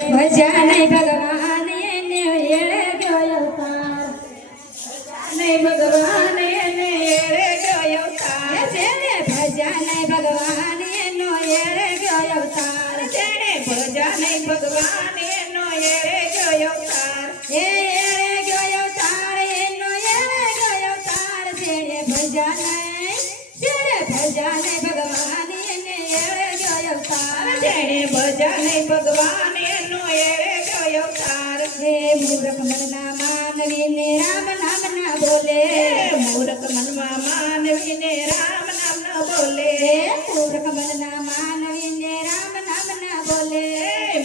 ભજા નહીં ભગવાન એને એળે ગયો અવતાર, નહીં ભગવાન એને એળે ગયો અવતાર, જેને ભજા નહીં ભગવાન એનો એળે ગયો અવતાર, જેને ભજા નહીં ભગવાન એનો એળે ગયો અવતાર, એ એળે ગયો અવતાર એનો એળે ગયો અવતાર, જેને ભજા નહીં ભગવાન એને એળે ગયો અવતાર, જેને ભજા નહીં ભગવાન એનો એળે ગયો અવતાર, હે મૂર્ખ મનના માનવીને રામ નામ ના બોલે, મૂર્ખ મનમાં માનવીને રામ નામ ન બોલે, હે મૂર્ખ મનના માનવીને રામ નામ ના બોલે,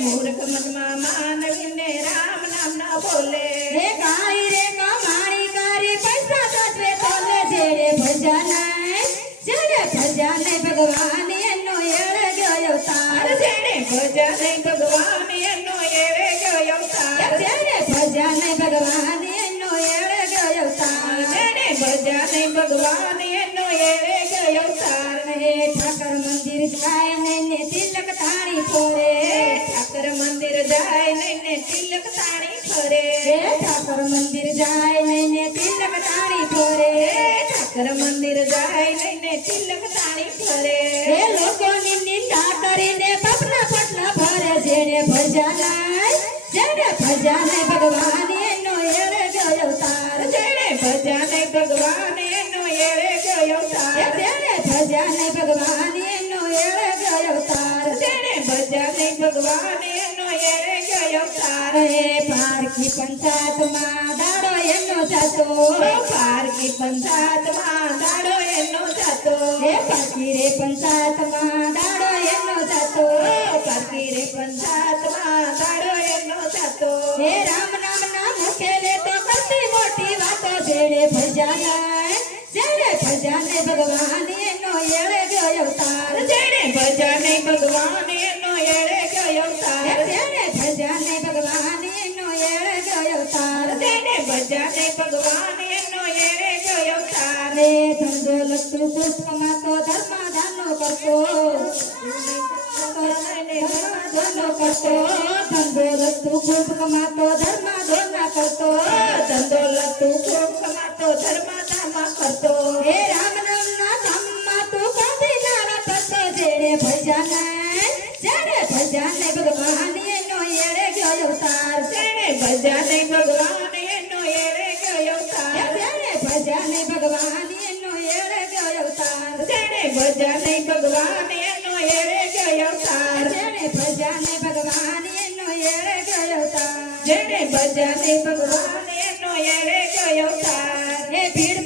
મૂર્ખ મનમાં માનવીને રામ નામ ન બોલે, હે કાઈ રે કમાણી કરી પૈસા સાચવે તોલે, જેને ભજા નહીં ભગવાન એનો એળે ગયો અવતાર, જેને ભજા નહીં ભગવાન એનો એળે ગયો અવતાર, જેને ભજા નહીં ભગવાન એનો એળે ગયો અવતાર, જેને ભજા નહીં ભગવાન એનો એળે ગયો અવતાર, હે ઠાકર મંદિર જાય ને તિલક તાણી ફોરે, ઠાકર મંદિર જાય ને તિલક તાણી ફરે, હે ઠાકર મંદિર જાય ને તિલક તાણી ફોરે, ઠાકર મંદિર જાય ને તિલક તાણી ફરે, હે લોકોની નિંદા કરીને પપના પટલા ભરે, જેને ભજા નહીં ભગવાન એનો એળે ગયો અવતાર, જેને ભજા નહીં ભગવાન એનો એળે ગયો અવતાર, જેને ભજા નહીં ભગવાન એનો એળે ગયો અવતાર, જેને ભજા નહીં ભગવાન એનો એળે ગયો અવતાર, હે પારકી પંચાયતમાં દાડો એનો જાતો, પારકી પંચાયતમાં દાડો એનો જાતો, હે પારકી રે પંચાયતમાં દાડો એનો જાતો, પારકી રે પંચાયતમાં દાડો એનો જાતો, હે રામ નામ ના મુખે લે તો કરતી મોટી વાતો, જેને ભજા નહીં ભગવાન એનો એળે ગયો અવતાર, જેને ભજા નહીં ભગવાન એનો એળે ગયો અવતાર, જેને ભજા નહીં ભગવાન એનો એળે ગયો અવતાર, જેને ભજા નહીં ભગવાન એનો એળે ગયો અવતાર, હે ધંધો લગતું પુષ્પમાં તો ધર્માદાનો કરતો, ધર્માદાનો કરતો, ધંધો લગતું પુષ્પમાં તો ધર્માદાના કરતો, ધંધો લગતું કોકમાં તો ધર્માદામાં કરતો, હે રામ નામના ધામમાં તું કાઢી નારા થતો, જેને ભજા નહીં ભગવાન એનો એળે ગયો અવતાર, જેને ભજા નહીં ભગવાન એનો એળે ગયો અવતાર, જેને ભજા નહીં ભગવાન એનો એળે ગયો અવતાર, જેને ભજા નહીં ભગવાન એનો એળે ગયો અવતાર, જેને ભજા નહીં ભગવાન એનો એળે ગયો અવતાર, જેને ભજા નહીં ભગવાન એનો એળે ગયો અવતાર, હે ભીડ